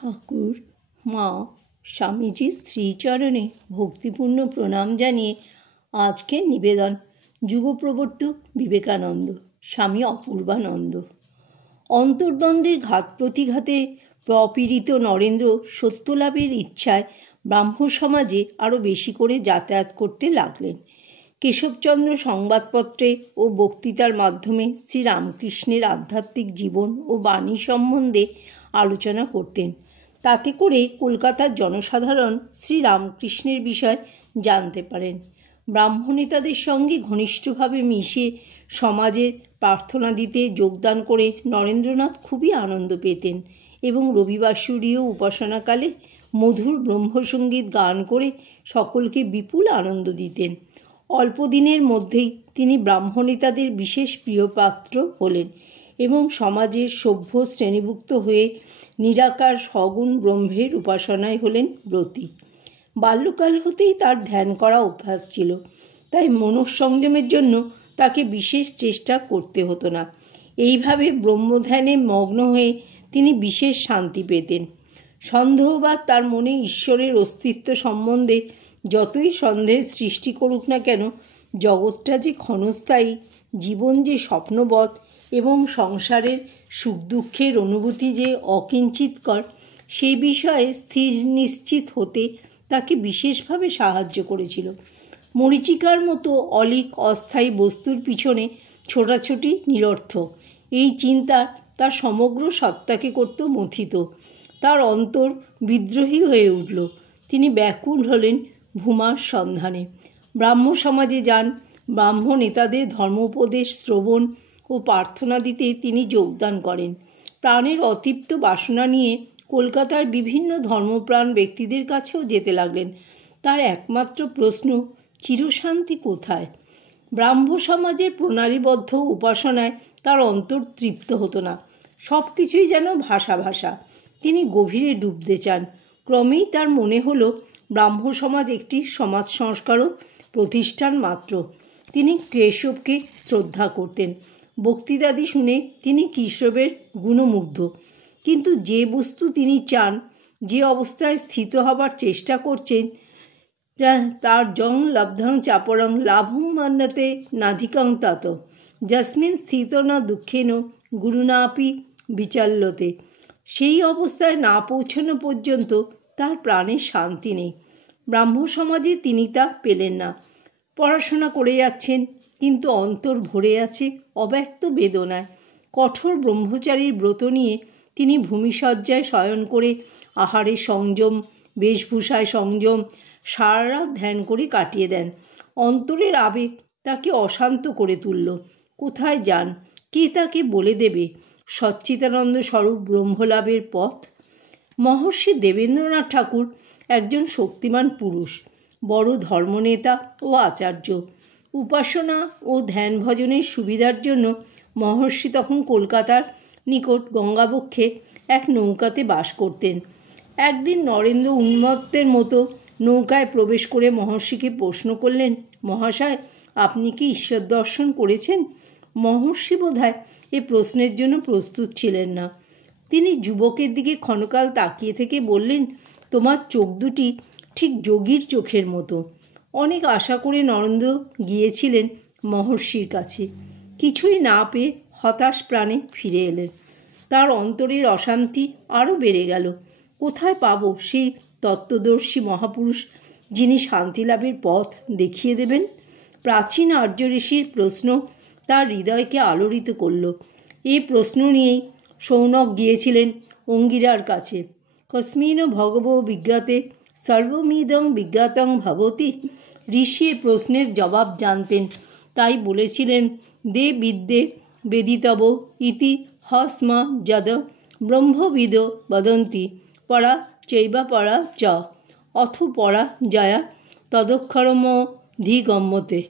ঠাকুর মা স্বামীজির শ্রীচরণে ভক্তিপূর্ণ প্রণাম জানিয়ে আজকের নিবেদন যুগপ্রবর্তক বিবেকানন্দ স্বামী অপূর্বানন্দ। অন্তর্দ্বন্দ্বের ঘাত প্রতিঘাতে প্রপীড়িত নরেন্দ্র সত্যলাভের ইচ্ছায় ব্রাহ্ম সমাজে আরও বেশি করে যাতায়াত করতে লাগলেন। কেশবচন্দ্র সংবাদপত্রে ও বক্তৃতার মাধ্যমে শ্রীরামকৃষ্ণের আধ্যাত্মিক জীবন ও বাণী সম্বন্ধে আলোচনা করতেন। তাতে করে কলকাতার জনসাধারণ শ্রীরামকৃষ্ণের বিষয় জানতে পারেন। ব্রাহ্ম নেতাদের সঙ্গে ঘনিষ্ঠভাবে মিশে সমাজের প্রার্থনা দিতে যোগদান করে নরেন্দ্রনাথ খুবই আনন্দ পেতেন এবং রবিবাসরীয় উপাসনাকালে মধুর ব্রহ্মসঙ্গীত গান করে সকলকে বিপুল আনন্দ দিতেন। অল্প দিনের মধ্যেই তিনি ব্রাহ্ম নেতাদের বিশেষ প্রিয়পাত্র হলেন এবং সমাজের সভ্য শ্রেণীভুক্ত হয়ে নিরাকার সগুণ ব্রহ্মের উপাসনায় হলেন ব্রতী। বাল্যকাল হতেই তার ধ্যান করা অভ্যাস ছিল, তাই মনঃসংযমের জন্য তাকে বিশেষ চেষ্টা করতে হতো না। এইভাবে ব্রহ্মধ্যানে মগ্ন হয়ে তিনি বিশেষ শান্তি পেতেন। সন্দেহবাদ তার মনে ঈশ্বরের অস্তিত্ব সম্বন্ধে যতই সন্দেহের সৃষ্টি করুক না কেন, জগৎটা যে ক্ষণস্থায়ী, জীবন যে স্বপ্নবৎ এবং সংসারের সুখ দুঃখের অনুভূতি যে অকিঞ্চিতকর, সেই বিষয়ে স্থির নিশ্চিত হতে তাকে বিশেষভাবে সাহায্য করেছিল। মরীচিকার মতো অলীক অস্থায়ী বস্তুর পিছনে ছোটাছুটি নিরর্থক, এই চিন্তা তার সমগ্র সত্তাকে করত মথিত। তার অন্তর বিদ্রোহী হয়ে উঠল। তিনি ব্যাকুল হলেন ভূমার সন্ধানে। ব্রাহ্ম সমাজে যান। ব্রাহ্ম নেতাদের ধর্মোপদেশ শ্রবণ ও প্রার্থনা দিতে তিনি যোগদান করেন। প্রাণের অতৃপ্ত বাসনা নিয়ে কলকাতার বিভিন্ন ধর্মপ্রাণ ব্যক্তিদের কাছেও যেতে লাগলেন। তার একমাত্র প্রশ্ন, চিরশান্তি কোথায়? ব্রাহ্ম সমাজের প্রণালীবদ্ধ উপাসনায় তার অন্তর তৃপ্ত হতো না। সব কিছুই যেন ভাষা ভাষা। তিনি গভীরে ডুবতে চান। ক্রমেই তার মনে হলো ব্রাহ্ম সমাজ একটি সমাজ সংস্কারক প্রতিষ্ঠান মাত্র। তিনি কেশবকে শ্রদ্ধা করতেন। বক্তৃতাদি শুনে তিনি কেশবের গুণমুগ্ধ। কিন্তু যে বস্তু তিনি চান, যে অবস্থায় স্থিত হবার চেষ্টা করছেন, তার জং লব্ধাং চাপরং লাভং মান্যতে নাধিকাং তত যস্মিন স্থিত না দুঃখেন গুরুনাপি বিচাল্যতে, সেই অবস্থায় না পৌঁছানো পর্যন্ত তার প্রাণের শান্তি নেই। ব্রাহ্ম সমাজে তিনি তা পেলেন না। পড়াশোনা করে যাচ্ছেন, কিন্তু অন্তর ভরে আছে অব্যক্ত বেদনায়। কঠোর ব্রহ্মচারীর ব্রত নিয়ে তিনি ভূমিশয্যায় শয়ন করে আহারে সংযম, বেশভূষায় সংযম, সারা রাত ধ্যান করে কাটিয়ে দেন। অন্তরের আবেগ তাকে অশান্ত করে তুলল। কোথায় যান? কে তাকে বলে দেবে সচ্চিদানন্দ স্বরূপ ব্রহ্মলাভের পথ? মহর্ষি দেবেন্দ্রনাথ ঠাকুর একজন শক্তিমান পুরুষ, বড় ধর্মনেতা ও আচার্য। উপাসনা ও ধ্যান ভজনের সুবিধার জন্য মহর্ষি তখন কলকাতার নিকট গঙ্গাবক্ষে এক নৌকাতে বাস করতেন। একদিন নরেন্দ্র উন্মত্তের মতো নৌকায় প্রবেশ করে মহর্ষিকে প্রশ্ন করলেন, মহাশয়, আপনি কি ঈশ্বর দর্শন করেছেন? মহর্ষি বোধহয় এ প্রশ্নের জন্য প্রস্তুত ছিলেন না। তিনি যুবকের দিকে ক্ষণকাল তাকিয়ে থেকে বললেন, তোমার চোখ দুটি ঠিক যোগীর চোখের মতো। অনেক আশা করে নরেন্দ্র গিয়েছিলেন মহর্ষির কাছে। কিছুই না পেয়ে হতাশ প্রাণে ফিরে এলেন। তার অন্তরের অশান্তি আরও বেড়ে গেল। কোথায় পাব সেই তত্ত্বদর্শী মহাপুরুষ, যিনি শান্তি লাভের পথ দেখিয়ে দেবেন? প্রাচীন আর্য ঋষির প্রশ্ন তার হৃদয়কে আলোড়িত করল। এই প্রশ্ন নিয়েই শৌনক গিয়েছিলেন অঙ্গিরার কাছে। কস্মিন ভগব বিজ্ঞাতে সর্বমিদং বিজ্ঞাতং ভবতি। ঋষি এ প্রশ্নের জবাব জানতেন, তাই বলেছিলেন, দে বিদ্যে বেদিতব ইতি হস্ম যদ ব্রহ্মবিদ বদন্তি পরা চৈবা পরা চ অথ পরা জয়া তদক্ষরম ধিগম্যতে।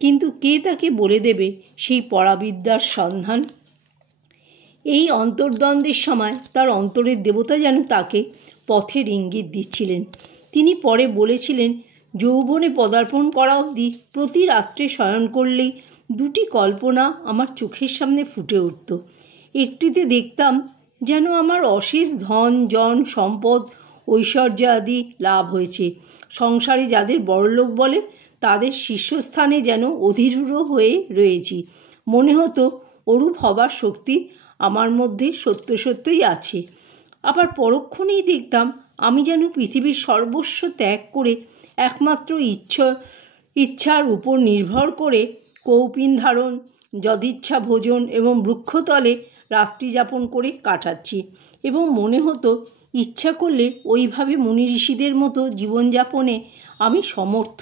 কিন্তু কে তাকে বলে দেবে সেই পরাবিদ্যার সন্ধান? এই অন্তর্দ্বন্দ্বের সময় তার অন্তরের দেবতা যেন তাকে পথের ইঙ্গিত দিচ্ছিলেন। তিনি পরে বলেছিলেন, যৌবনে পদার্পণ করা অবধি প্রতি রাত্রে শয়ন করলেই দুটি কল্পনা আমার চোখের সামনে ফুটে উঠত। একটিতে দেখতাম যেন আমার অশেষ ধন জন সম্পদ ঐশ্বর্য আদি লাভ হয়েছে। সংসারে যাদের বড়লোক বলে তাদের শীর্ষস্থানে যেন অধীরূঢ় হয়ে রয়েছি। মনে হতো ওরূপ হবার শক্তি আমার মধ্যে সত্যই আছে। আবার পরক্ষণেই দেখতাম আমি যেন পৃথিবীর সর্বস্ব ত্যাগ করে একমাত্র ইচ্ছার উপর নির্ভর করে কৌপিন ধারণ, যদিচ্ছা ভোজন এবং বৃক্ষতলে রাত্রি যাপন করে কাটাচ্ছি। এবং মনে হতো ইচ্ছা করলে ওইভাবে মুনি ঋষিদের মতো জীবনযাপনে আমি সমর্থ।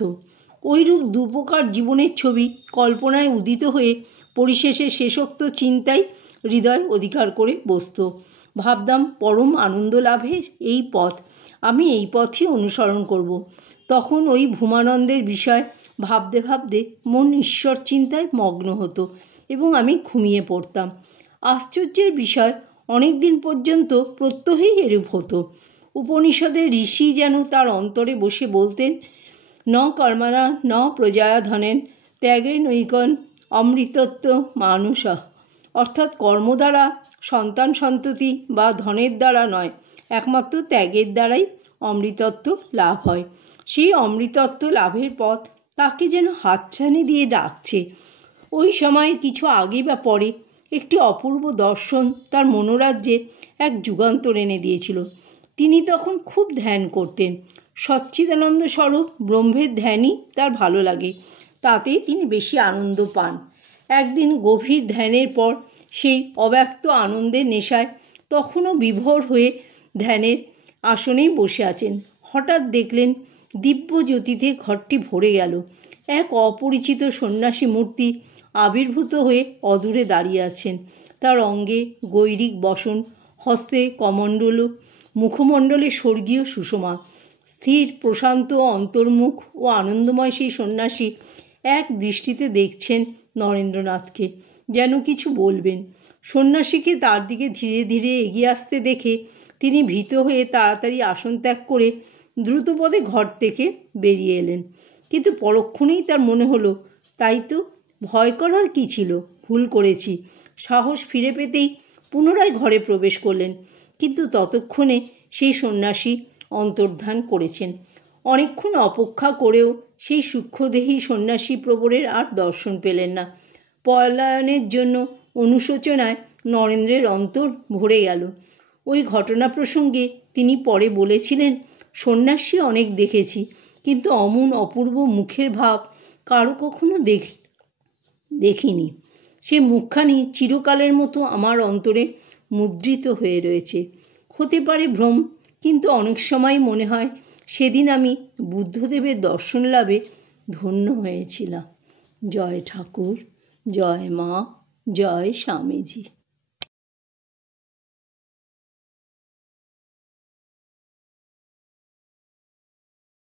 ওইরূপ দুপ্রকার জীবনের ছবি কল্পনায় উদিত হয়ে পরিশেষে শেষোক্ত চিন্তায় হৃদয় অধিকার করে বসত। ভাবতাম পরম আনন্দ লাভের এই পথ, আমি এই পথই অনুসরণ করব। তখন ওই ভূমানন্দের বিষয় ভাবতে ভাবতে মন ঈশ্বর চিন্তায় মগ্ন হতো এবং আমি ঘুমিয়ে পড়তাম। আশ্চর্যের বিষয়, অনেক দিন পর্যন্ত প্রত্যহই এরূপ হতো। উপনিষদের ঋষি যেন তার অন্তরে বসে বলতেন, ন কর্মণা ন প্রজায়া ধনেন ত্যাগে নৈকন অমৃতত্ব মানুষা। অর্থাৎ কর্ম দ্বারা, সন্তান সন্ততি বা ধনের দ্বারা নয়, একমাত্র ত্যাগের দ্বারাই অমৃতত্ব লাভ হয়। সেই অমৃতত্ব লাভের পথ তাকে যেন হাতছানি দিয়ে ডাকছে। ওই সময়ের কিছু আগে বা পরে একটি অপূর্ব দর্শন তার মনোরাজ্যে এক যুগান্তর এনে দিয়েছিল। তিনি তখন খুব ধ্যান করতেন। সচ্চিদানন্দ স্বরূপ ব্রহ্মের ধ্যানই তার ভালো লাগে, তাতেই তিনি বেশি আনন্দ পান। একদিন গভীর ধ্যানের পর সেই অব্যক্ত আনন্দের নেশায় তখনও বিভোর হয়ে ধ্যানের আসনেই বসে আছেন। হঠাৎ দেখলেন দিব্য জ্যোতিতে ঘরটি ভরে গেল। এক অপরিচিত সন্ন্যাসী মূর্তি আবির্ভূত হয়ে অদূরে দাঁড়িয়ে আছেন। তার অঙ্গে গৈরিক বসন, হস্তে কমণ্ডল, মুখমণ্ডলে স্বর্গীয় সুষমা। স্থির প্রশান্ত অন্তর্মুখ ও আনন্দময় সেই সন্ন্যাসী এক দৃষ্টিতে দেখছেন নরেন্দ্রনাথকে, যেন কিছু বলবেন। সন্ন্যাসীকে তার দিকে ধীরে ধীরে এগিয়ে আসতে দেখে তিনি ভীত হয়ে তাড়াতাড়ি আসন ত্যাগ করে দ্রুতপদে ঘর থেকে বেরিয়ে এলেন। কিন্তু পরক্ষণেই তার মনে হলো, তাই তো, ভয় করার কী ছিল, ভুল করেছি। সাহস ফিরে পেতেই পুনরায় ঘরে প্রবেশ করলেন। কিন্তু ততক্ষণে সেই সন্ন্যাসী অন্তর্ধান করেছেন। অনেকক্ষণ অপেক্ষা করেও সেই সূক্ষ্মদেহী সন্ন্যাসী প্রবরের আর দর্শন পেলেন না। পলায়নের জন্য অনুশোচনায় নরেন্দ্রের অন্তর ভরে গেল। ওই ঘটনা প্রসঙ্গে তিনি পরে বলেছিলেন, সন্ন্যাসী অনেক দেখেছি, কিন্তু অমন অপূর্ব মুখের ভাব কারো কখনো দেখিনি। সে মুখখানি চিরকালের মতো আমার অন্তরে মুদ্রিত হয়ে রয়েছে। হতে পারে ভ্রম, কিন্তু অনেক সময় মনে হয় সেদিন আমি বুদ্ধদেবের দর্শন লাভে ধন্য হয়েছিলাম। জয় ঠাকুর, জয় মা, জয় স্বামীজি।